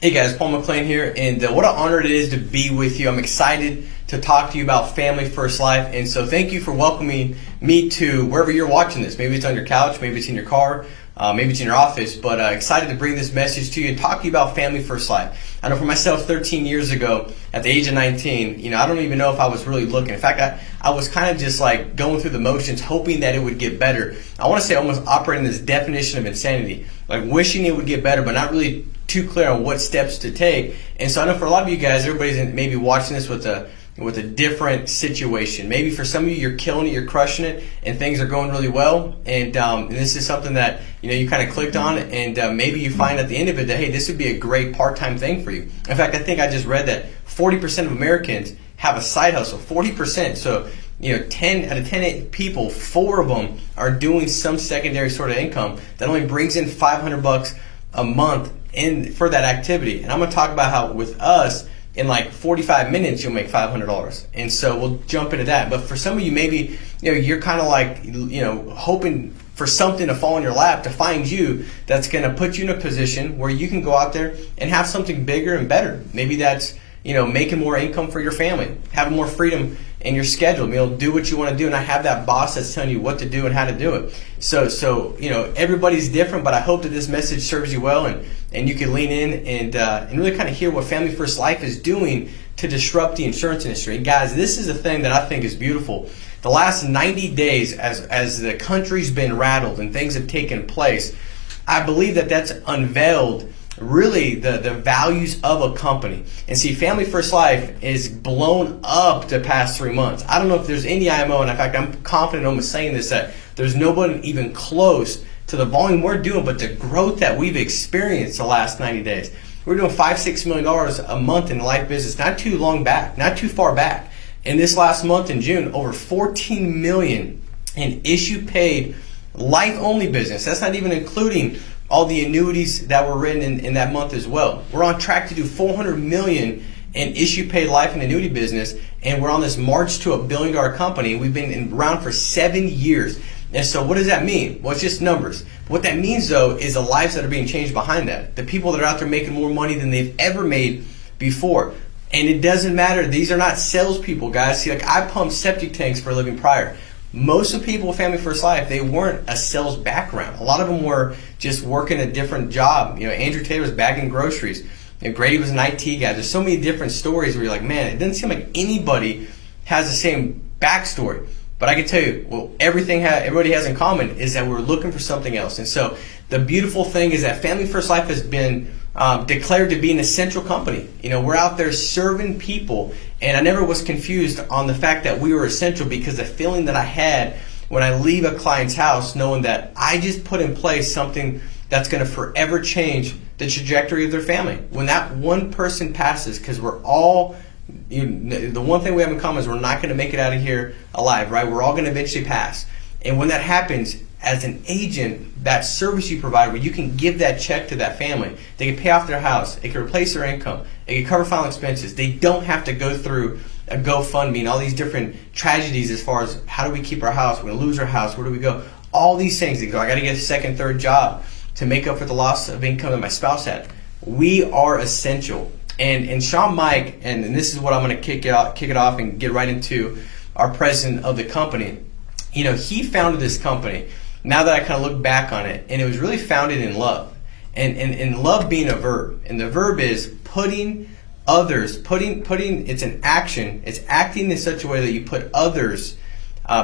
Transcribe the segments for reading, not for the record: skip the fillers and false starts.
Hey guys, Paul Mcclain here, and what an honor it is to be with you. I'm excited to talk to you about Family First Life, and so thank you for welcoming me to wherever you're watching this. Maybe it's on your couch, maybe it's in your car, maybe it's in your office, but excited to bring this message to you and talk to you about Family First Life. I know for myself, 13 years ago, at the age of 19, I don't even know if I was really looking. In fact, I was kind of just like going through the motions, hoping that it would get better. I want to say almost operating this definition of insanity, like wishing it would get better, but not really too clear on what steps to take. And so I know for a lot of you guys, everybody's maybe watching this with a different situation. Maybe for some of you, you're killing it, you're crushing it, and things are going really well. And this is something that you kind of clicked on, and maybe you find at the end of it that, hey, this would be a great part-time thing for you. In fact, I think I just read that 40% of Americans have a side hustle. 40%. So 10 out of 10 people, 4 of them are doing some secondary sort of income that only brings in $500 a month for that activity. And I'm going to talk about how with us, in like 45 minutes, you'll make $500. And so we'll jump into that. But for some of you, maybe you're kind of like hoping for something to fall in your lap, to find you, that's going to put you in a position where you can go out there and have something bigger and better. Maybe that's making more income for your family, having more freedom in your schedule, be able to do what you want to do, and not have that boss that's telling you what to do and how to do it. So everybody's different, but I hope that this message serves you well, and you can lean in and really kind of hear what Family First Life is doing to disrupt the insurance industry. And guys, this is a thing that I think is beautiful. The last 90 days, as the country's been rattled and things have taken place, I believe that that's unveiled really the values of a company. And see, Family First Life is blown up the past 3 months. I don't know if there's any IMO, and in fact, I'm confident almost saying this, that there's nobody even close to the volume we're doing, but the growth that we've experienced the last 90 days. We're doing $5-6 million a month in the life business, not too far back. In this last month in June, over 14 million in issue paid life only business. That's not even including all the annuities that were written in that month as well. We're on track to do 400 million in issue paid life and annuity business, and we're on this march to $1 billion company. We've been around for 7 years. And so what does that mean? Well, it's just numbers. But what that means, though, is the lives that are being changed behind that. The people that are out there making more money than they've ever made before. And it doesn't matter. These are not salespeople, guys. See, like, I pumped septic tanks for a living prior. Most of the people with Family First Life, they weren't a sales background. A lot of them were just working a different job. Andrew Taylor was bagging groceries. Grady was an IT guy. There's so many different stories where you're like, man, it doesn't seem like anybody has the same backstory. But I can tell you, well, everybody has in common is that we're looking for something else. And so the beautiful thing is that Family First Life has been declared to be an essential company. We're out there serving people, and I never was confused on the fact that we were essential, because the feeling that I had when I leave a client's house knowing that I just put in place something that's going to forever change the trajectory of their family. When that one person passes, because we're all, the one thing we have in common is we're not going to make it out of here alive, right? We're all going to eventually pass. And when that happens, as an agent, that service you provide, where you can give that check to that family, they can pay off their house, it can replace their income, it can cover final expenses. They don't have to go through a GoFundMe and all these different tragedies as far as how do we keep our house, we're going to lose our house, where do we go? All these things. They go, I got to get a second, third job to make up for the loss of income that my spouse had. We are essential. And Shawn Mike, and this is what I'm going to kick it off and get right into our president of the company. He founded this company. Now that I kind of look back on it, and it was really founded in love, and love being a verb, and the verb is putting others, it's an action, it's acting in such a way that you put others'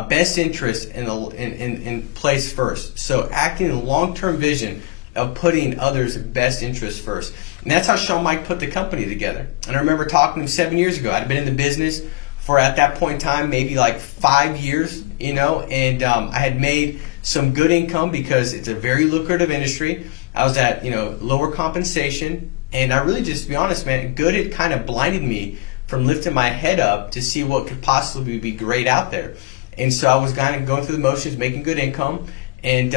best interest in place first. So acting in long-term vision of putting others' best interest first. And that's how Shawn Mike put the company together. And I remember talking to him 7 years ago. I'd been in the business for, at that point in time, maybe like 5 years, and I had made some good income because it's a very lucrative industry. I was at, lower compensation, and I really, just to be honest, man, good had kind of blinded me from lifting my head up to see what could possibly be great out there. And so I was kind of going through the motions, making good income, and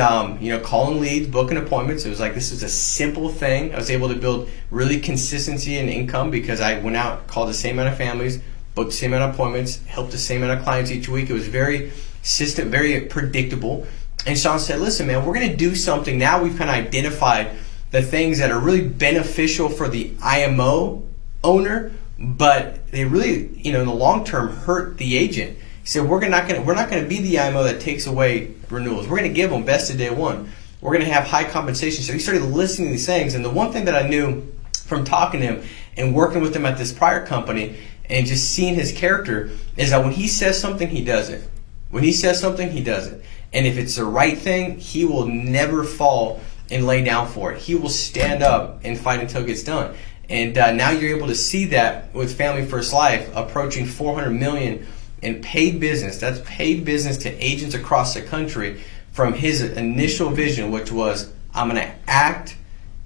calling leads, booking appointments. It was like, this is a simple thing. I was able to build really consistency in income because I went out, called the same amount of families, booked the same amount of appointments, helped the same amount of clients each week. It was very consistent, very predictable. And Shawn said, listen, man, we're going to do something. Now we've kind of identified the things that are really beneficial for the IMO owner, but they really, in the long term, hurt the agent. He said, we're not going to be the IMO that takes away renewals. We're going to give them best of day one. We're going to have high compensation. So he started listening to these things. And the one thing that I knew from talking to him and working with him at this prior company and just seeing his character is that when he says something, he does it. When he says something, he does it. And if it's the right thing, he will never fall and lay down for it. He will stand up and fight until it gets done. And now you're able to see that with Family First Life approaching $400 million in paid business. That's paid business to agents across the country from his initial vision, which was, I'm going to act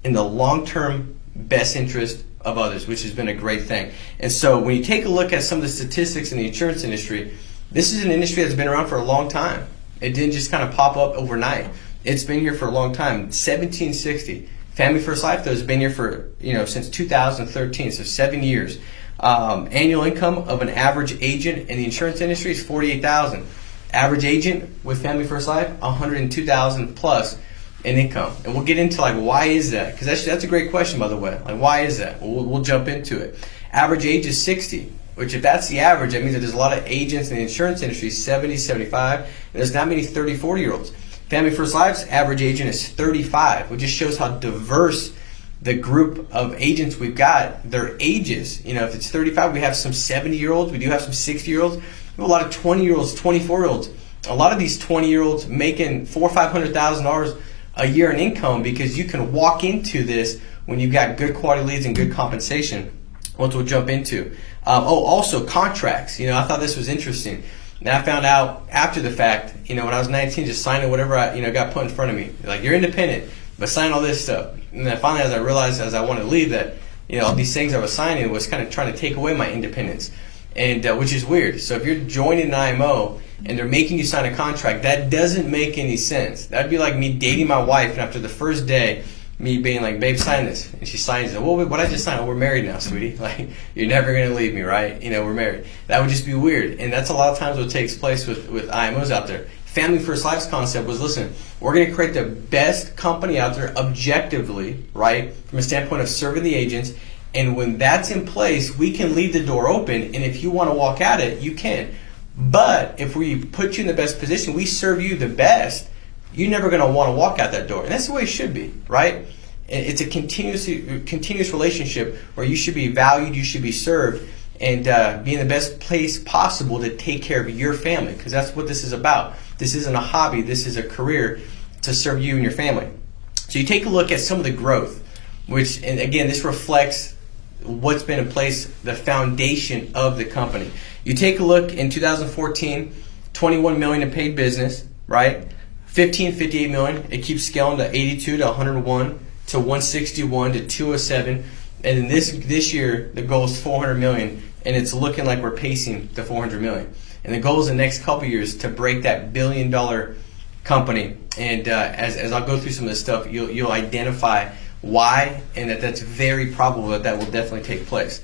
in the long-term best interest of others, which has been a great thing. And so when you take a look at some of the statistics in the insurance industry, this is an industry that's been around for a long time. It didn't just kind of pop up overnight. It's been here for a long time. 1760. Family First Life, though, has been here for, since 2013, so 7 years. Annual income of an average agent in the insurance industry is $48,000. Average agent with Family First Life, $102,000 plus in income. And we'll get into why is that? Because that's a great question, by the way. Why is that? We'll jump into it. Average age is 60, which if that's the average, that means that there's a lot of agents in the insurance industry, 70, 75, and there's not many 30, 40-year-olds. Family First Life's average agent is 35, which just shows how diverse the group of agents we've got, their ages. If it's 35, we have some 70-year-olds, we do have some 60-year-olds, we have a lot of 20-year-olds, 24-year-olds. A lot of these 20-year-olds making $400,000 or $500,000 a year in income because you can walk into this when you've got good quality leads and good compensation, which we'll jump into. Also contracts. I thought this was interesting. And I found out after the fact, when I was 19, just signing whatever I got put in front of me. You're independent, but sign all this stuff. And then finally, as I realized as I wanted to leave that, all these things I was signing was kind of trying to take away my independence, and which is weird. So if you're joining an IMO and they're making you sign a contract, that doesn't make any sense. That'd be like me dating my wife, and after the first day, me being like, babe, sign this. And she signs it. Well, what I just signed? Oh, we're married now, sweetie. You're never going to leave me, right? We're married. That would just be weird. And that's a lot of times what takes place with IMOs out there. Family First Life's concept was, listen, we're going to create the best company out there objectively, right, from a standpoint of serving the agents. And when that's in place, we can leave the door open. And if you want to walk at it, you can. But if we put you in the best position, we serve you the best, you're never going to want to walk out that door. And that's the way it should be, right? It's a continuous relationship where you should be valued, you should be served, and be in the best place possible to take care of your family, because that's what this is about. This isn't a hobby. This is a career to serve you and your family. So you take a look at some of the growth, which, and again, this reflects what's been in place, the foundation of the company. You take a look in 2014, 21 million in paid business, right? 58 million. It keeps scaling to 82 to 101 to 161 to 207, and then this year the goal is 400 million, and it's looking like we're pacing to 400 million. And the goal is the next couple years to break that $1 billion company. And as I'll go through some of this stuff, you'll identify why, and that's very probable that will definitely take place.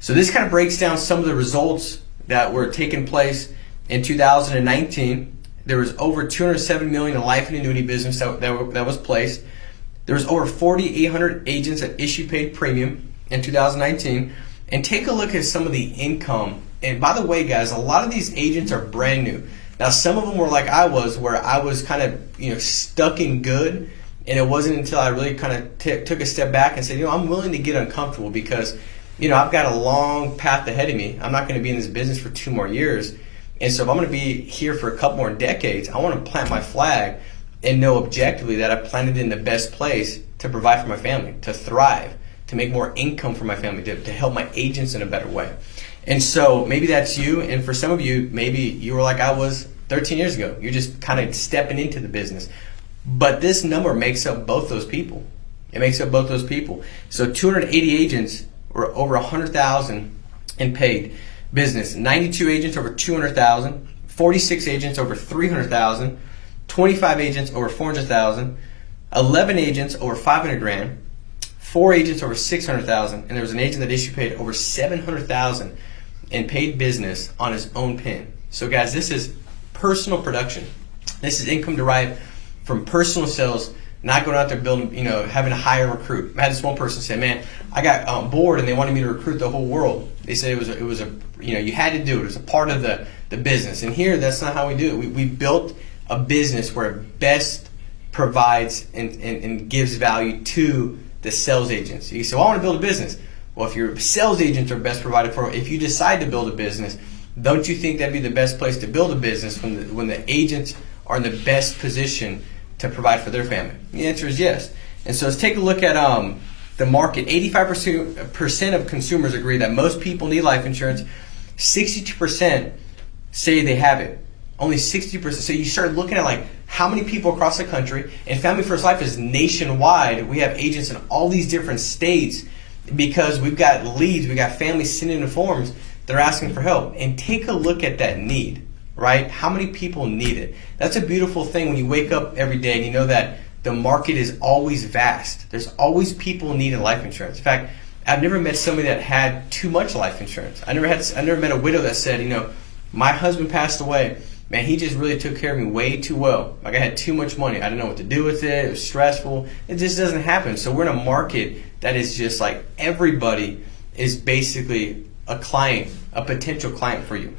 So this kind of breaks down some of the results that were taking place in 2019. There was over 207 million in life and annuity business that was placed. There was over 4,800 agents that issued paid premium in 2019. And take a look at some of the income. And by the way, guys, a lot of these agents are brand new. Now, some of them were like I was, where I was kind of stuck in good. And it wasn't until I really kind of took a step back and said, I'm willing to get uncomfortable because, I've got a long path ahead of me. I'm not going to be in this business for 2 more years. And so if I'm going to be here for a couple more decades, I want to plant my flag and know objectively that I planted in the best place to provide for my family, to thrive, to make more income for my family, to help my agents in a better way. And so maybe that's you. And for some of you, maybe you were like I was 13 years ago. You're just kind of stepping into the business. But this number makes up both those people. It makes up both those people. So 280 agents were over 100,000 in paid business. 92 agents over 200,000. 46 agents over 300,000. 25 agents over 400,000. 11 agents over 500 grand. 4 agents over 600,000. And there was an agent that issued paid over 700,000 in paid business on his own pin. So guys, this is personal production. This is income derived from personal sales not going out there building, having to hire a recruit. I had this one person say, man, I got bored and they wanted me to recruit the whole world. They said it was a you had to do it. It was a part of the business. And here, that's not how we do it. We built a business where it best provides and gives value to the sales agents. You say, well, I want to build a business. Well, if your sales agents are best provided for, if you decide to build a business, don't you think that'd be the best place to build a business when the agents are in the best position to provide for their family? The answer is yes. And so let's take a look at the market. 85% of consumers agree that most people need life insurance. 62% say they have it. Only 60%. So you start looking at like how many people across the country, and Family First Life is nationwide. We have agents in all these different states because we've got leads, we got families sending in forms. They're asking for help. And take a look at that need, right? How many people need it? That's a beautiful thing when you wake up every day and you know that the market is always vast. There's always people needing life insurance. In fact, I've never met somebody that had too much life insurance. I never met a widow that said, my husband passed away. Man, he just really took care of me way too well. Like I had too much money. I didn't know what to do with it. It was stressful. It just doesn't happen. So we're in a market that is just like everybody is basically a client, a potential client for you.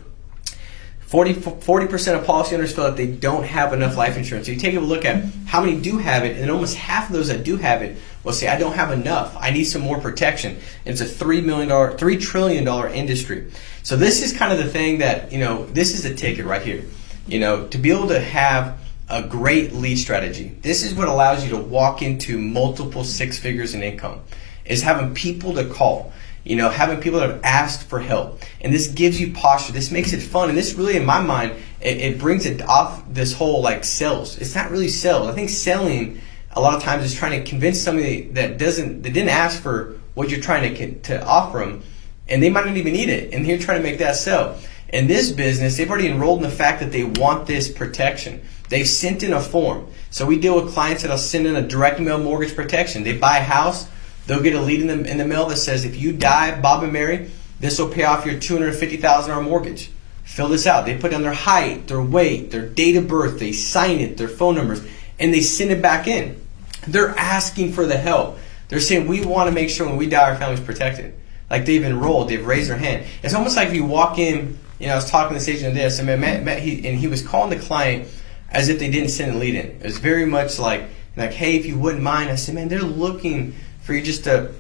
40% of policy owners feel that they don't have enough life insurance. So you take a look at how many do have it, and almost half of those that do have it will say, I don't have enough. I need some more protection. It's a $3 trillion industry. So this is kind of the thing that, this is the ticket right here. To be able to have a great lead strategy, this is what allows you to walk into multiple six figures in income, is having people to call. Having people that have asked for help. And this gives you posture. This makes it fun. And this really, in my mind, it brings it off this whole like sales. It's not really sales. I think selling a lot of times is trying to convince somebody that didn't ask for what you're trying to offer them, and they might not even need it. And you're trying to make that sell. In this business, they've already enrolled in the fact that they want this protection. They've sent in a form. So we deal with clients that'll send in a direct mail mortgage protection. They buy a house. They'll get a lead in the mail that says, if you die, Bob and Mary, this will pay off your $250,000 mortgage. Fill this out. They put down their height, their weight, their date of birth. They sign it, their phone numbers, and they send it back in. They're asking for the help. They're saying, we want to make sure when we die, our family's protected. Like they've enrolled, they've raised their hand. It's almost like if you walk in, I was talking to this agent today, I said, man, he was calling the client as if they didn't send a lead in. It was very much like, hey, if you wouldn't mind. I said, man, they're looking for you just to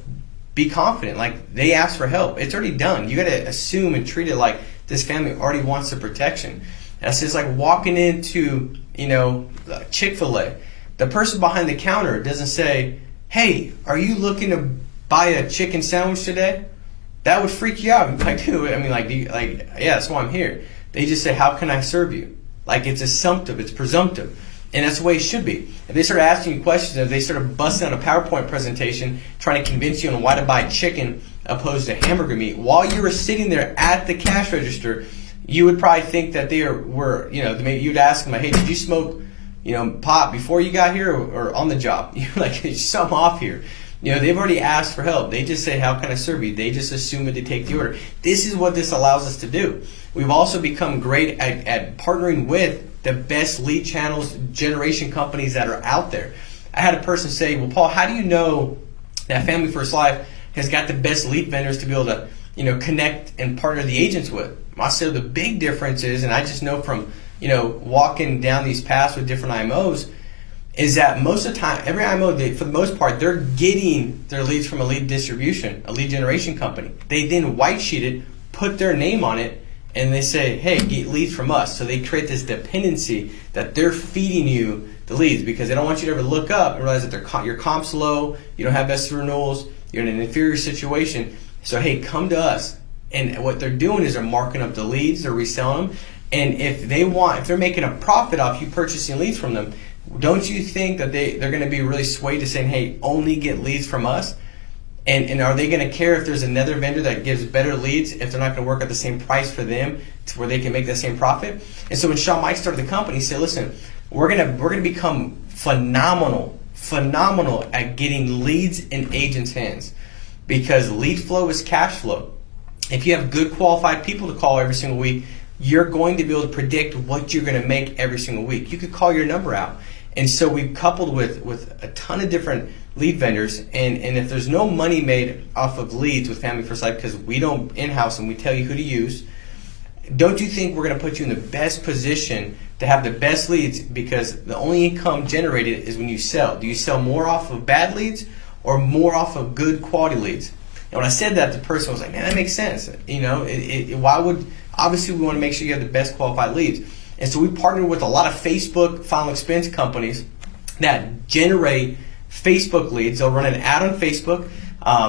be confident. Like they asked for help. It's already done. You got to assume and treat it like this family already wants the protection. And I said, it's like walking into, Chick-fil-A. The person behind the counter doesn't say, hey, are you looking to buy a chicken sandwich today? That would freak you out. Like, dude, yeah, that's why I'm here. They just say, how can I serve you? Like it's assumptive, it's presumptive. And that's the way it should be. If they start asking you questions, if they start busting out a PowerPoint presentation trying to convince you on why to buy chicken opposed to hamburger meat, while you were sitting there at the cash register, you would probably think that they were, you'd ask them, hey, did you smoke, pot before you got here or on the job? You're like, there's something off here. They've already asked for help. They just say, how can I serve you? They just assume that they take the order. This is what this allows us to do. We've also become great at partnering with the best lead channels, generation companies that are out there. I had a person say, well, Paul, how do you know that Family First Life has got the best lead vendors to be able to, connect and partner the agents with? I said the big difference is, and I just know from, walking down these paths with different IMOs, is that most of the time, every IMO, for the most part, they're getting their leads from a lead distribution, a lead generation company. They then white sheet it, put their name on it, and they say, hey, get leads from us. So they create this dependency that they're feeding you the leads because they don't want you to ever look up and realize that your comp's low, you don't have best renewals, you're in an inferior situation. So, hey, come to us. And what they're doing is they're marking up the leads, they're reselling them. And if they're making a profit off you purchasing leads from them, don't you think that they're going to be really swayed to saying, hey, only get leads from us? And are they going to care if there's another vendor that gives better leads if they're not going to work at the same price for them to where they can make that same profit? And so when Shawn Mike started the company, he said, listen, we're gonna become phenomenal at getting leads in agents' hands because lead flow is cash flow. If you have good qualified people to call every single week, you're going to be able to predict what you're going to make every single week. You could call your number out And so we've coupled with a ton of different lead vendors, and if there's no money made off of leads with Family First Life because we don't in-house and we tell you who to use, don't you think we're going to put you in the best position to have the best leads, because the only income generated is when you sell. Do you sell more off of bad leads or more off of good quality leads? And when I said that, the person was like, man, that makes sense. You know, why would, obviously we want to make sure you have the best qualified leads. And so we partnered with a lot of Facebook final expense companies that generate Facebook leads. They'll run an ad on Facebook.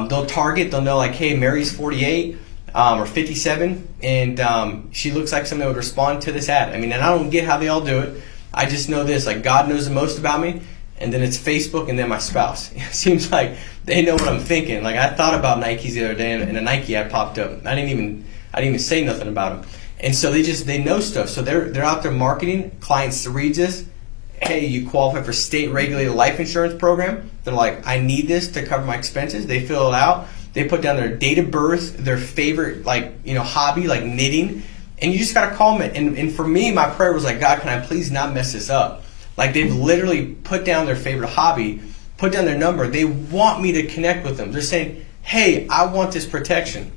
They'll know like, hey, Mary's 48 or 57, and she looks like somebody that would respond to this ad. I mean, and I don't get how they all do it. I just know this, like God knows the most about me, and then it's Facebook, and then my spouse. It seems like they know what I'm thinking. Like I thought about Nikes the other day, and a Nike ad popped up. I didn't even say nothing about them. And so they know stuff. So they're out there marketing. Clients read this. Hey, you qualify for state regulated life insurance program. They're like, I need this to cover my expenses. They fill it out. They put down their date of birth, their favorite hobby, like knitting, and you just gotta call them. And for me, my prayer was like, God, can I please not mess this up? Like they've literally put down their favorite hobby, put down their number. They want me to connect with them. They're saying, hey, I want this protection.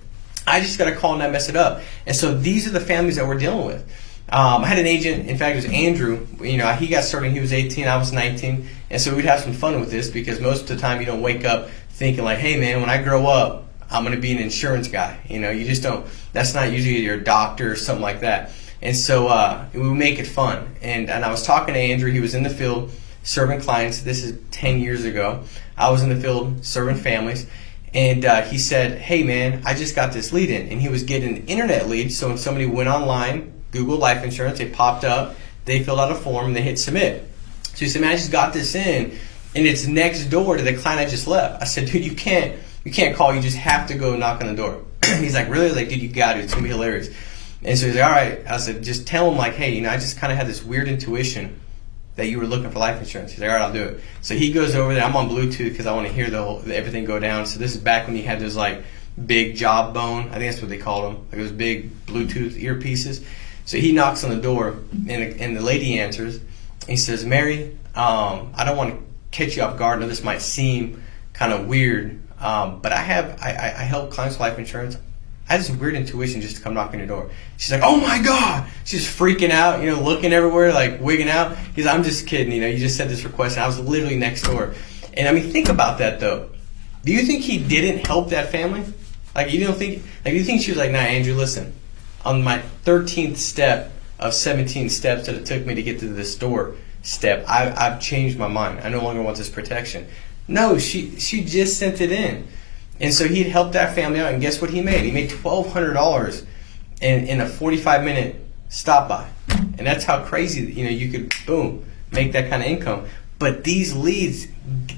I just got to call and not mess it up. And so these are the families that we're dealing with. I had an agent, in fact, it was Andrew. You know, he got started, he was 18, I was 19. And so we'd have some fun with this because most of the time you don't wake up thinking like, hey man, when I grow up, I'm going to be an insurance guy. You know, you just don't, that's not usually your doctor or something like that. And so we make it fun. And I was talking to Andrew, he was in the field serving clients. This is 10 years ago. I was in the field serving families. And he said, hey man, I just got this lead in. And he was getting internet leads. So when somebody went online, Google life insurance, they popped up, they filled out a form, and they hit submit. So he said, man, I just got this in, and it's next door to the client I just left. I said, dude, you can't call, you just have to go knock on the door. He's like, really? Like, dude, you got it, it's gonna be hilarious. And so he's like, all right. I said, just tell him like, hey, you know, I just kind of had this weird intuition that you were looking for life insurance. He's like, all right, I'll do it. So he goes over there. I'm on Bluetooth because I want to hear everything go down. So this is back when he had those like big job bone, I think that's what they called them, like those big Bluetooth earpieces. So he knocks on the door, and the lady answers. He says, Mary, I don't want to catch you off guard. I know this might seem kind of weird, but I help clients with life insurance. I had this weird intuition just to come knock on your door. She's like, oh my God. She's freaking out, you know, looking everywhere, like wigging out. He's like, I'm just kidding, you know, you just said this request, and I was literally next door. And I mean, think about that though. Do you think he didn't help that family? Like, you think she was like, nah, Andrew, listen, on my 13th step of 17 steps that it took me to get to this door step, I've changed my mind. I no longer want this protection. No, she just sent it in. And so he'd helped that family out, and guess what he made? He made $1,200 in a 45-minute stop by. And that's how crazy, you know, you could, boom, make that kind of income. But these leads,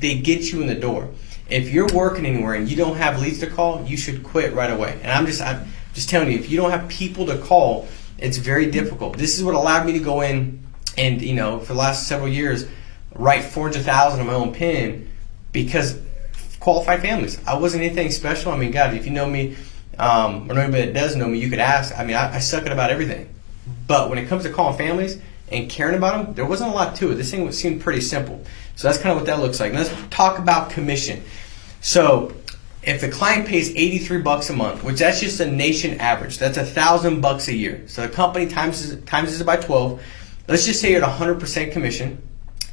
they get you in the door. If you're working anywhere and you don't have leads to call, you should quit right away. And I'm just telling you, if you don't have people to call, it's very difficult. This is what allowed me to go in and, you know, for the last several years, write $400,000 on my own pen, because qualified families. I wasn't anything special. I mean, God, if you know me, or know anybody that does know me, you could ask. I mean, I suck at about everything. But when it comes to calling families and caring about them, there wasn't a lot to it. This thing seemed pretty simple. So that's kind of what that looks like. Now let's talk about commission. So if the client pays $83 a month, which that's just a nation average, that's $1,000 a year. So the company times it by 12. Let's just say you're at 100% commission.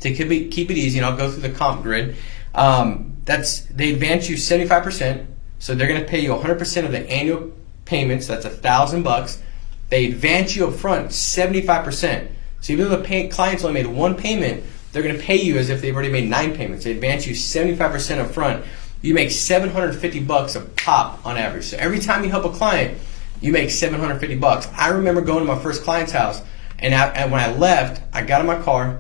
To keep it easy, and I'll go through the comp grid. They advance you 75%, so they're going to pay you 100% of the annual payments. That's $1,000. They advance you up front 75%. So even though the client's only made one payment, they're going to pay you as if they've already made 9 payments. They advance you 75% up front. You make $750 a pop on average. So every time you help a client, you make $750. I remember going to my first client's house, and when I left, I got in my car,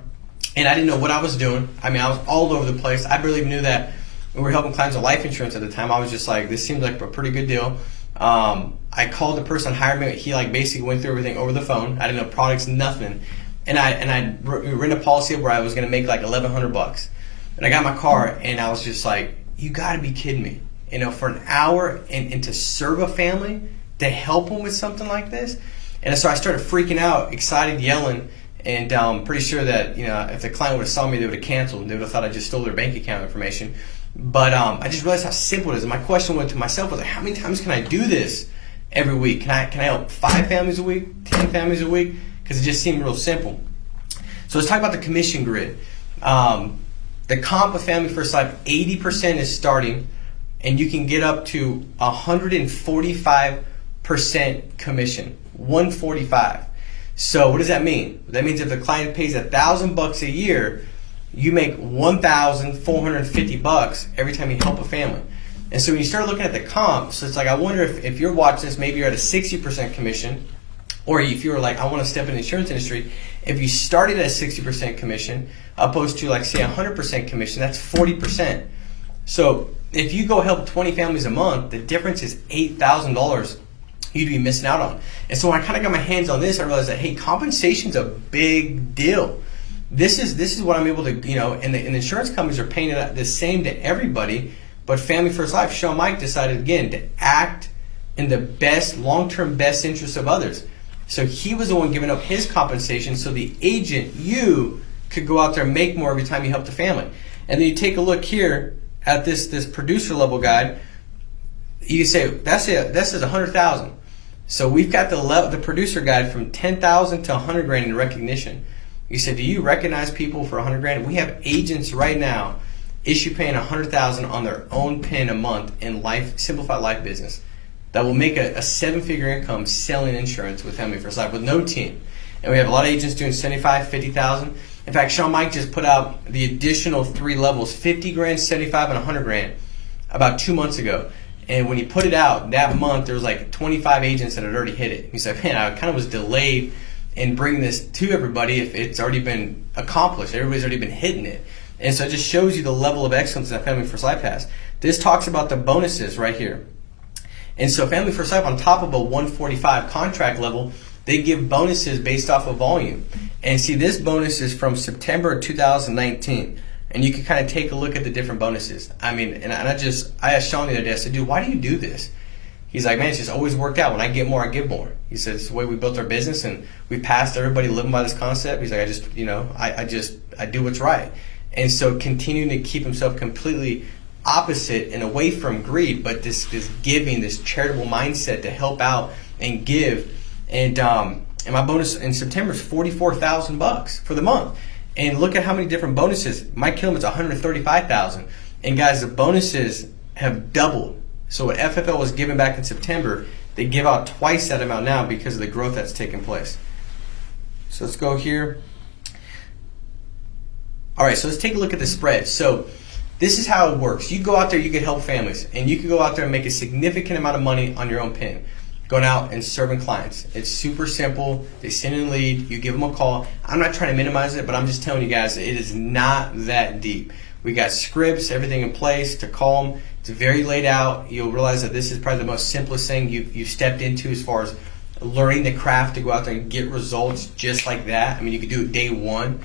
and I didn't know what I was doing. I mean, I was all over the place. I barely knew that we were helping clients with life insurance at the time. I was just like, this seems like a pretty good deal. I called the person hired me. He like basically went through everything over the phone. I didn't know products, nothing. And I written a policy where I was going to make like $1,100. And I got in my car, and I was just like, you got to be kidding me. You know, for an hour and to serve a family, to help them with something like this. And so I started freaking out, excited, yelling. And I'm pretty sure that, if the client would have saw me, they would have canceled. They would have thought I just stole their bank account information. But I just realized how simple it is. And my question went to myself was like, how many times can I do this every week? Can I help 5 families a week, 10 families a week? Because it just seemed real simple. So let's talk about the commission grid. The comp with Family First Life, 80% is starting, and you can get up to 145% commission. 145. So what does that mean? That means if the client pays $1,000 a year, you make $1,450 every time you help a family. And so when you start looking at the comp, so it's like, I wonder if you're watching this, maybe you're at a 60% commission, or if you're like, I want to step in the insurance industry, if you started at a 60% commission, opposed to like say 100% commission, that's 40%. So if you go help 20 families a month, the difference is $8,000 you'd be missing out on. And so when I kind of got my hands on this, I realized that, hey, compensation's a big deal. This is what I'm able to, and the insurance companies are paying it the same to everybody, but Family First Life, Shawn Mike decided again to act in the best, long-term best interest of others. So he was the one giving up his compensation so the agent, you, could go out there and make more every time you help the family. And then you take a look here at this producer level guide, you say, that says 100,000. So we've got the producer guide from 10,000 to 100 grand in recognition. You said, do you recognize people for 100 grand? We have agents right now issue paying 100,000 on their own pin a month in simplified life business that will make a 7-figure income selling insurance with Family First Life with no team. And we have a lot of agents doing 75, 50,000. In fact, Shawn Mike just put out the additional 3 levels, 50 grand, 75, and 100 grand about 2 months ago. And when he put it out that month, there was like 25 agents that had already hit it. He said, man, I kind of was delayed in bringing this to everybody if it's already been accomplished. Everybody's already been hitting it. And so it just shows you the level of excellence that Family First Life has. This talks about the bonuses right here. And so Family First Life, on top of a 145 contract level, they give bonuses based off of volume. And see, this bonus is from September 2019. And you can kind of take a look at the different bonuses. I mean, and I asked Shawn the other day, I said, dude, why do you do this? He's like, man, it's just always worked out. When I get more, I give more. He said, it's the way we built our business, and we passed everybody living by this concept. He's like, I do what's right. And so continuing to keep himself completely opposite and away from greed, but this giving, this charitable mindset to help out and give. And my bonus in September is $44,000 for the month. And look at how many different bonuses. Mike Kilman's $135,000. And guys, the bonuses have doubled. So what FFL was given back in September, they give out twice that amount now because of the growth that's taken place. So let's go here. All right, so let's take a look at the spread. So this is how it works. You go out there, you can help families, and you can go out there and make a significant amount of money on your own pin, going out and serving clients. It's super simple. They send in a lead, you give them a call. I'm not trying to minimize it, but I'm just telling you guys, it is not that deep. We got scripts, everything in place to call them. It's very laid out. You'll realize that this is probably the most simplest thing you've stepped into as far as learning the craft to go out there and get results just like that. I mean, you could do it day one.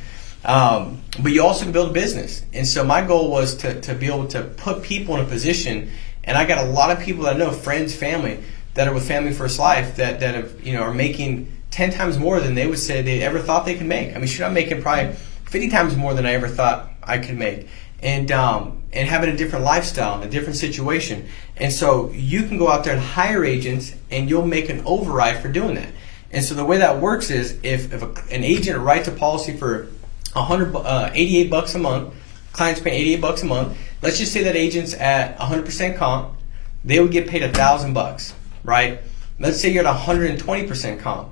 But you also can build a business. And so my goal was to be able to put people in a position, and I got a lot of people that I know, friends, family, that are with Family First Life that have, are making 10 times more than they would say they ever thought they could make. I mean, I'm making probably 50 times more than I ever thought I could make. And having a different lifestyle, a different situation. And so you can go out there and hire agents, and you'll make an override for doing that. And so the way that works is if an agent writes a policy for $88 a month, clients paying $88 a month, let's just say that agent's at 100% comp, they would get paid $1,000, right? Let's say you're at 120% comp.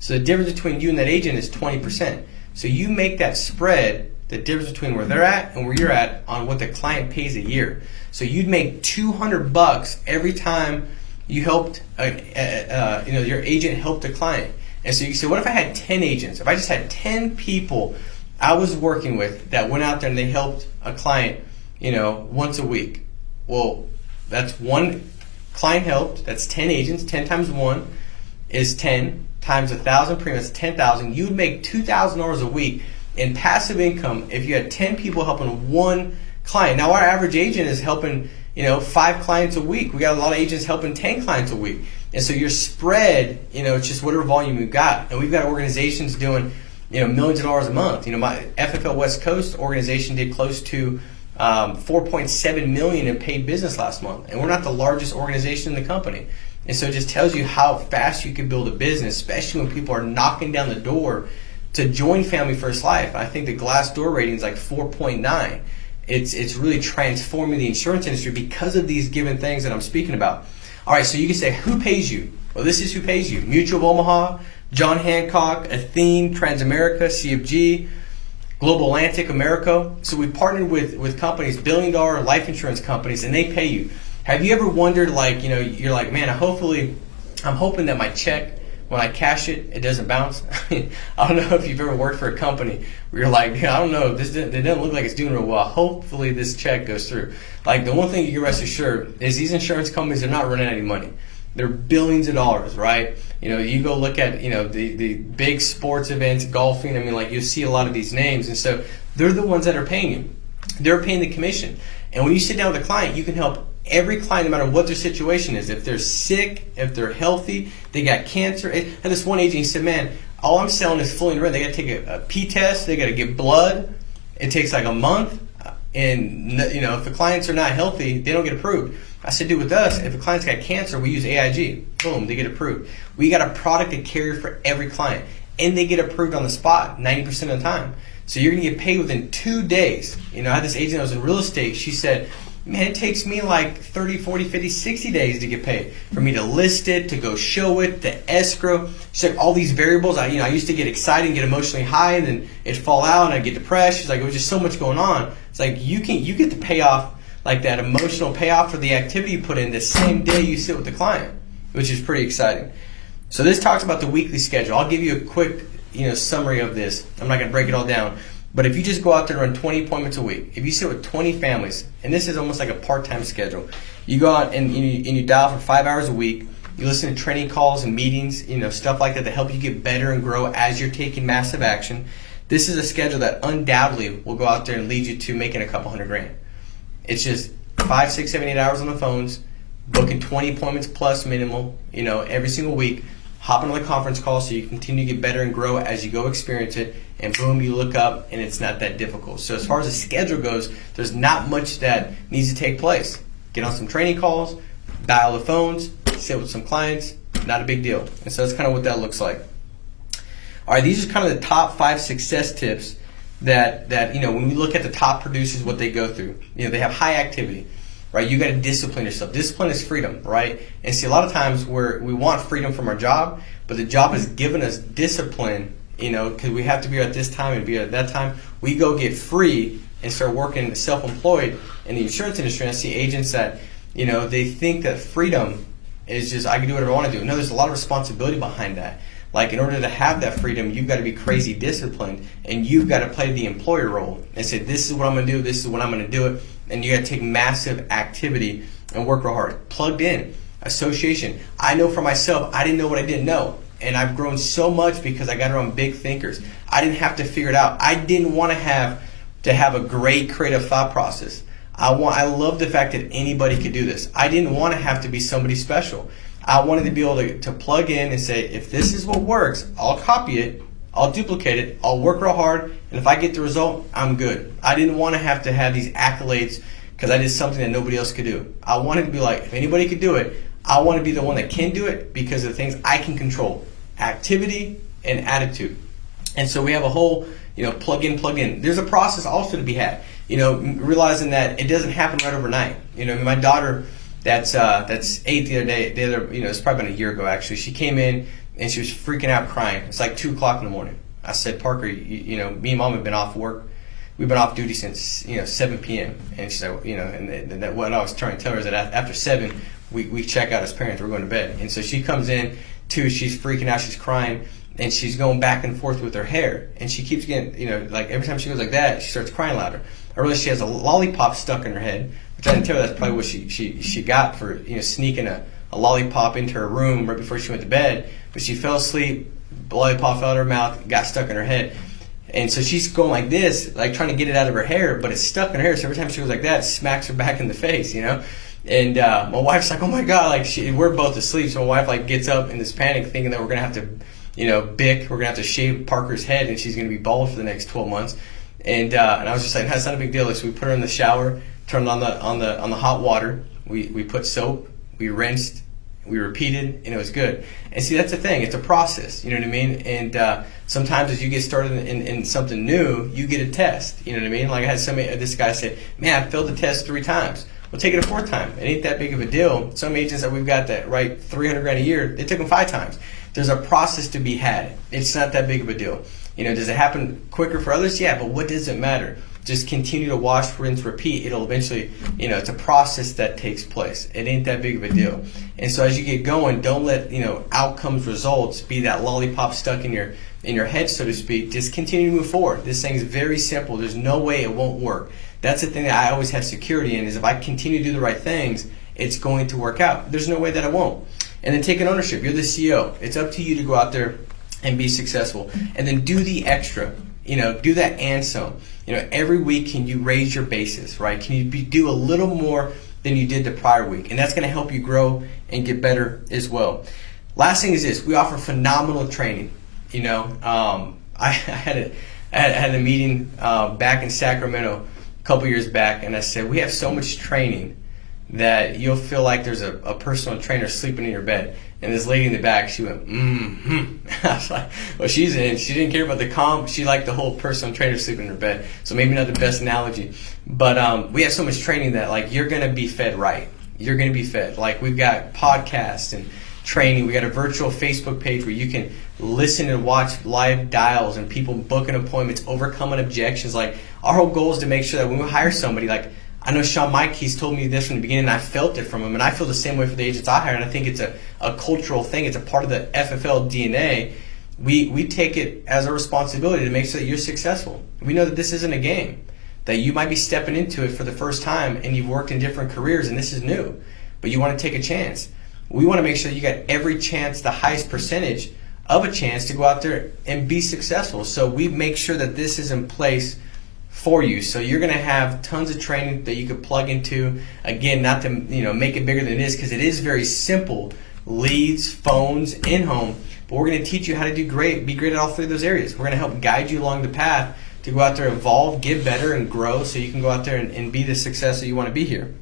So the difference between you and that agent is 20%. So you make that spread, the difference between where they're at and where you're at, on what the client pays a year. So you'd make $200 every time you helped, your agent helped a client. And so you say, what if I had 10 agents? If I just had 10 people I was working with that went out there and they helped a client, once a week. Well, that's one client helped. That's 10 agents. 10 times 1 is 10 times 1,000 premium. That's 10,000. You would make $2,000 a week in passive income if you had 10 people helping one client. Now, our average agent is helping, 5 clients a week. We got a lot of agents helping 10 clients a week. And so your spread, it's just whatever volume you've got. And we've got organizations doing millions of dollars a month. My FFL West Coast organization did close to 4.7 million in paid business last month, and we're not the largest organization in the company. And so it just tells you how fast you can build a business, especially when people are knocking down the door to join Family First Life. I think the Glassdoor rating is like 4.9. It's really transforming the insurance industry because of these given things that I'm speaking about. All right, so you can say, who pays you? Well, this is who pays you. Mutual of Omaha, John Hancock, Athene, Transamerica, CFG, Global Atlantic, America. So we partnered with companies, billion-dollar life insurance companies, and they pay you. Have you ever wondered, you're like, man, I'm hoping that my check, when I cash it, it doesn't bounce? I don't know if you've ever worked for a company where you're like, I don't know, it doesn't look like it's doing real well. Hopefully this check goes through. Like, the one thing you can rest assured is these insurance companies are not running out of money. They're billions of dollars, right? You go look at, the big sports events, golfing. You see a lot of these names. And so they're the ones that are paying you. They're paying the commission. And when you sit down with a client, you can help every client, no matter what their situation is. If they're sick, if they're healthy, they got cancer. I had this one agent, he said, man, all I'm selling is fully in rent. They got to take a P test. They got to get blood. It takes like a month. And, if the clients are not healthy, they don't get approved. I said, dude, with us, if a client's got cancer, we use AIG. Boom, they get approved. We got a product and carrier for every client. And they get approved on the spot 90% of the time. So you're going to get paid within 2 days. I had this agent that was in real estate. She said, man, it takes me like 30, 40, 50, 60 days to get paid. For me to list it, to go show it, to escrow. She's like, all these variables. I used to get excited and get emotionally high, and then it'd fall out and I'd get depressed. She's like, it was just so much going on. It's like, you get to pay off, like that emotional payoff for the activity you put in the same day you sit with the client, which is pretty exciting. So this talks about the weekly schedule. I'll give you a quick, summary of this. I'm not going to break it all down. But if you just go out there and run 20 appointments a week, if you sit with 20 families, and this is almost like a part-time schedule, you go out and you dial for 5 hours a week, you listen to training calls and meetings, stuff like that help you get better and grow as you're taking massive action. This is a schedule that undoubtedly will go out there and lead you to making a couple $100,000. It's just 5, 6, 7, 8 hours on the phones, booking 20 appointments plus minimal, every single week, hopping on the conference call so you continue to get better and grow as you go experience it, and boom, you look up and it's not that difficult. So as far as the schedule goes, there's not much that needs to take place. Get on some training calls, dial the phones, sit with some clients, not a big deal. And so that's kind of what that looks like. All right, these are kind of the top 5 success tips that when we look at the top producers, what they go through. They have high activity, right? You got to discipline yourself. Discipline is freedom, right? And see, a lot of times we want freedom from our job, but the job has given us discipline, because we have to be at this time and be at that time. We go get free and start working self-employed in the insurance industry. And I see agents that, they think that freedom is just, I can do whatever I want to do. No, there's a lot of responsibility behind that. Like, in order to have that freedom, you've got to be crazy disciplined, and you've got to play the employer role and say, this is what I'm going to do, this is when I'm going to do it, and you got to take massive activity and work real hard. Plugged in, association. I know for myself, I didn't know what I didn't know, and I've grown so much because I got around big thinkers. I didn't have to figure it out. I didn't want to have a great creative thought process. I love the fact that anybody could do this. I didn't want to have to be somebody special. I wanted to be able to plug in and say, if this is what works, I'll copy it, I'll duplicate it, I'll work real hard, and if I get the result, I'm good. I didn't want to have these accolades because I did something that nobody else could do. I wanted to be like, if anybody could do it, I want to be the one that can do it because of the things I can control, activity and attitude. And so we have a whole, plug in. There's a process also to be had, realizing that it doesn't happen right overnight. My daughter, that's 8 the other day. It's probably been a year ago actually. She came in and she was freaking out, crying. It's like 2:00 in the morning. I said, Parker, me and Mom have been off work. We've been off duty since 7 p.m. And she said, and that what I was trying to tell her is that after 7, we check out as parents. We're going to bed. And so she comes in too. She's freaking out. She's crying. And she's going back and forth with her hair. And she keeps getting, like every time she goes like that, she starts crying louder. I realize she has a lollipop stuck in her head, which I didn't tell her that's probably what she got for sneaking a lollipop into her room right before she went to bed. But she fell asleep, the lollipop fell out of her mouth, got stuck in her head. And so she's going like this, like trying to get it out of her hair, but it's stuck in her hair. So every time she goes like that, it smacks her back in the face, And my wife's like, oh my God, we're both asleep. So my wife gets up in this panic thinking that we're going to have to Bic, we're gonna have to shave Parker's head, and she's gonna be bald for the next 12 months. And I was just like, that's not a big deal. So we put her in the shower, turned on the hot water. We put soap, we rinsed, we repeated, and it was good. And see, that's the thing. It's a process. You know what I mean? And sometimes as you get started in something new, you get a test. You know what I mean? Like I had this guy say, man, I failed the test 3 times. Well, take it a 4th time. It ain't that big of a deal. Some agents that we've got that write $300,000 a year, it took them 5 times. There's a process to be had. It's not that big of a deal. Does it happen quicker for others? Yeah, but what does it matter? Just continue to wash, rinse, repeat. It'll eventually, it's a process that takes place. It ain't that big of a deal. And so as you get going, don't let, outcomes, results be that lollipop stuck in your head, so to speak. Just continue to move forward. This thing's very simple. There's no way it won't work. That's the thing that I always have security in, is if I continue to do the right things, it's going to work out. There's no way that it won't. And then take an ownership. You're the CEO. It's up to you to go out there and be successful. And then do the extra. Do that and some. Every week, can you raise your basis, right? Can you do a little more than you did the prior week? And that's going to help you grow and get better as well. Last thing is this: we offer phenomenal training. I had a meeting back in Sacramento a couple years back, and I said, we have so much training that you'll feel like there's a personal trainer sleeping in your bed. And this lady in the back, she went, I was like, well, she didn't care about the comp. She liked the whole personal trainer sleeping in her bed. So maybe not the best analogy. But we have so much training that, like, you're going to be fed right. You're going to be fed. Like, we've got podcasts and training. We got a virtual Facebook page where you can listen and watch live dials and people booking appointments, overcoming objections. Like, our whole goal is to make sure that when we hire somebody, like, I know Shawn Mike, he's told me this from the beginning, and I felt it from him, and I feel the same way for the agents I hire, and I think it's a cultural thing. It's a part of the FFL DNA. We take it as a responsibility to make sure that you're successful. We know that this isn't a game, that you might be stepping into it for the first time, and you've worked in different careers, and this is new, but you want to take a chance. We want to make sure that you got every chance, the highest percentage of a chance to go out there and be successful. So we make sure that this is in place for you. So you're going to have tons of training that you can plug into. Again, not to make it bigger than it is, because it is very simple. Leads, phones, in-home. But we're going to teach you how to be great at all 3 of those areas. We're going to help guide you along the path to go out there, evolve, get better, and grow, so you can go out there and be the success that you want to be here.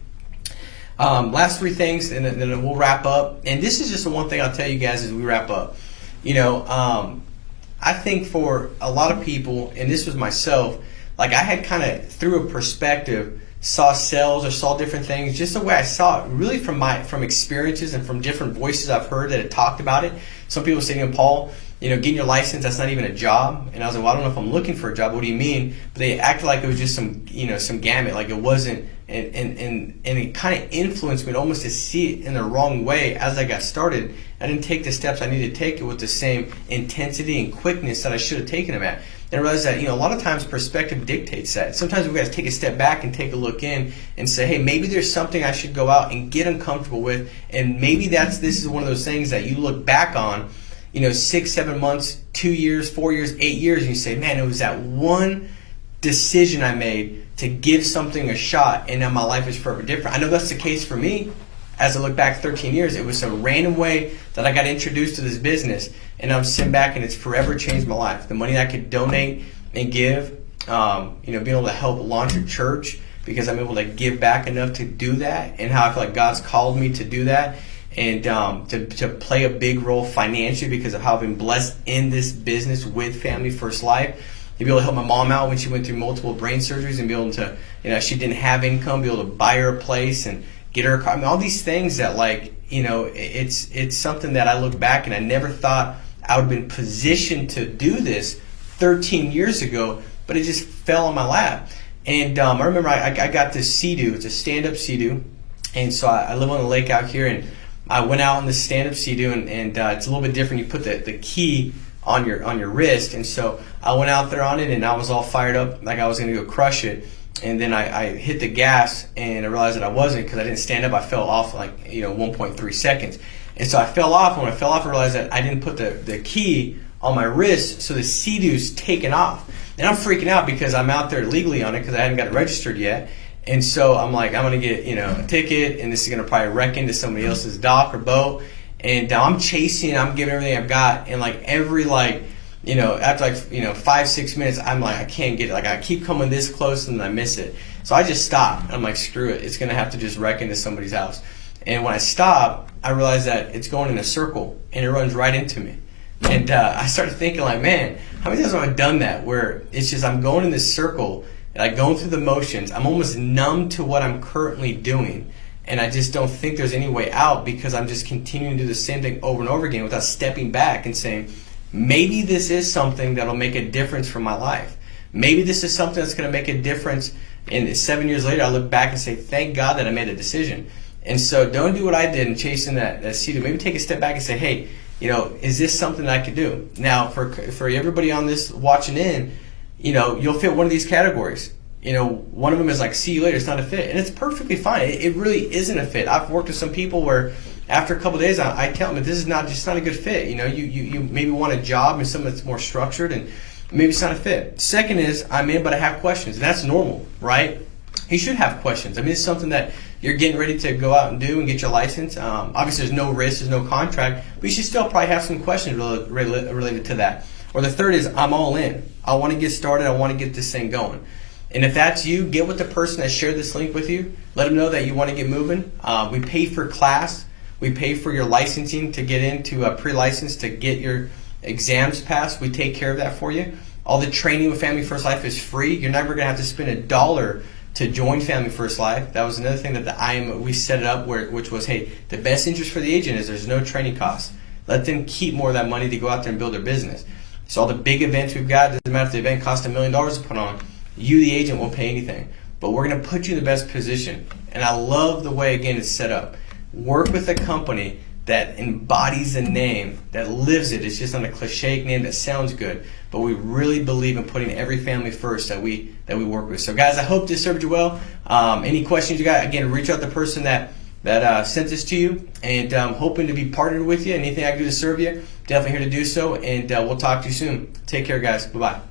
Last 3 things, and then we'll wrap up. And this is just the one thing I'll tell you guys as we wrap up. I think for a lot of people, and this was myself, like, I had kind of, through a perspective, saw sales or saw different things just the way I saw it, really from experiences and from different voices I've heard that had talked about it. Some people say, Paul, getting your license, that's not even a job. And I was like, well, I don't know if I'm looking for a job. What do you mean? But they acted like it was just some gamut, like it wasn't. And it kind of influenced me almost to see it in the wrong way as I got started. I didn't take the steps I needed to take it with the same intensity and quickness that I should have taken them at. And I realized that, a lot of times perspective dictates that. Sometimes we've got to take a step back and take a look in and say, hey, maybe there's something I should go out and get uncomfortable with. And maybe this is one of those things that you look back on, 6, 7 months, 2 years, 4 years, 8 years, and you say, man, it was that one decision I made to give something a shot, and now my life is forever different. I know that's the case for me. As I look back 13 years, it was some random way that I got introduced to this business, and I'm sitting back and it's forever changed my life. The money that I could donate and give, being able to help launch a church because I'm able to give back enough to do that, and how I feel like God's called me to do that, and to play a big role financially because of how I've been blessed in this business with Family First Life. To be able to help my mom out when she went through multiple brain surgeries, and be able to, she didn't have income, be able to buy her a place and get her a car. I mean, all these things that, it's something that I look back and I never thought I would have been positioned to do this 13 years ago, but it just fell on my lap. And I remember I got this Sea-Doo. It's a stand-up Sea-Doo. And so I live on the lake out here, and I went out on this stand-up Sea-Doo, and it's a little bit different. You put the key on your wrist, and so I went out there on it, and I was all fired up like I was going to go crush it. And then I hit the gas, and I realized that I wasn't, because I didn't stand up. I fell off 1.3 seconds. And so I fell off. And when I fell off, I realized that I didn't put the key on my wrist, so the Sea-Doo's taken off. And I'm freaking out because I'm out there legally on it because I hadn't got it registered yet. And so I'm like, I'm going to get a ticket, and this is going to probably wreck into somebody else's dock or boat. And I'm chasing, I'm giving everything I've got, and like every after 5-6 minutes, I'm like, I can't get it. Like I keep coming this close and then I miss it. So I just stop. I'm like, screw it. It's gonna have to just wreck into somebody's house. And when I stop, I realize that it's going in a circle and it runs right into me. And I started thinking like, man, how many times have I done that where it's just I'm going in this circle and I'm going through the motions. I'm almost numb to what I'm currently doing. And I just don't think there's any way out because I'm just continuing to do the same thing over and over again without stepping back and saying, maybe this is something that'll make a difference for my life. Maybe this is something that's going to make a difference. And 7 years later, I look back and say, thank God that I made a decision. And so don't do what I did in chasing that seed. Maybe take a step back and say, hey, is this something that I could do? Now, for everybody on this watching in, you'll fit one of these categories. One of them is like, see you later, it's not a fit. And it's perfectly fine. It really isn't a fit. I've worked with some people where after a couple of days, I tell them, this is not a good fit. You maybe want a job and something that's more structured and maybe it's not a fit. Second is, I'm in, but I have questions. And that's normal, right? You should have questions. I mean, it's something that you're getting ready to go out and do and get your license. Obviously, there's no risk, there's no contract, but you should still probably have some questions related to that. Or the third is, I'm all in. I want to get started. I want to get this thing going. And if that's you, get with the person that shared this link with you. Let them know that you want to get moving. We pay for class. We pay for your licensing to get into a pre-license to get your exams passed. We take care of that for you. All the training with Family First Life is free. You're never going to have to spend $1 to join Family First Life. That was another thing that we set it up which was, hey, the best interest for the agent is there's no training costs. Let them keep more of that money to go out there and build their business. So all the big events we've got, doesn't matter if the event costs $1 million to put on, you, the agent, won't pay anything. But we're going to put you in the best position. And I love the way, again, it's set up. Work with a company that embodies the name, that lives it. It's just not a cliche name that sounds good. But we really believe in putting every family first that we work with. So, guys, I hope this served you well. Any questions you got, again, reach out to the person that sent this to you. And I'm hoping to be partnered with you. Anything I can do to serve you, definitely here to do so. And we'll talk to you soon. Take care, guys. Bye-bye.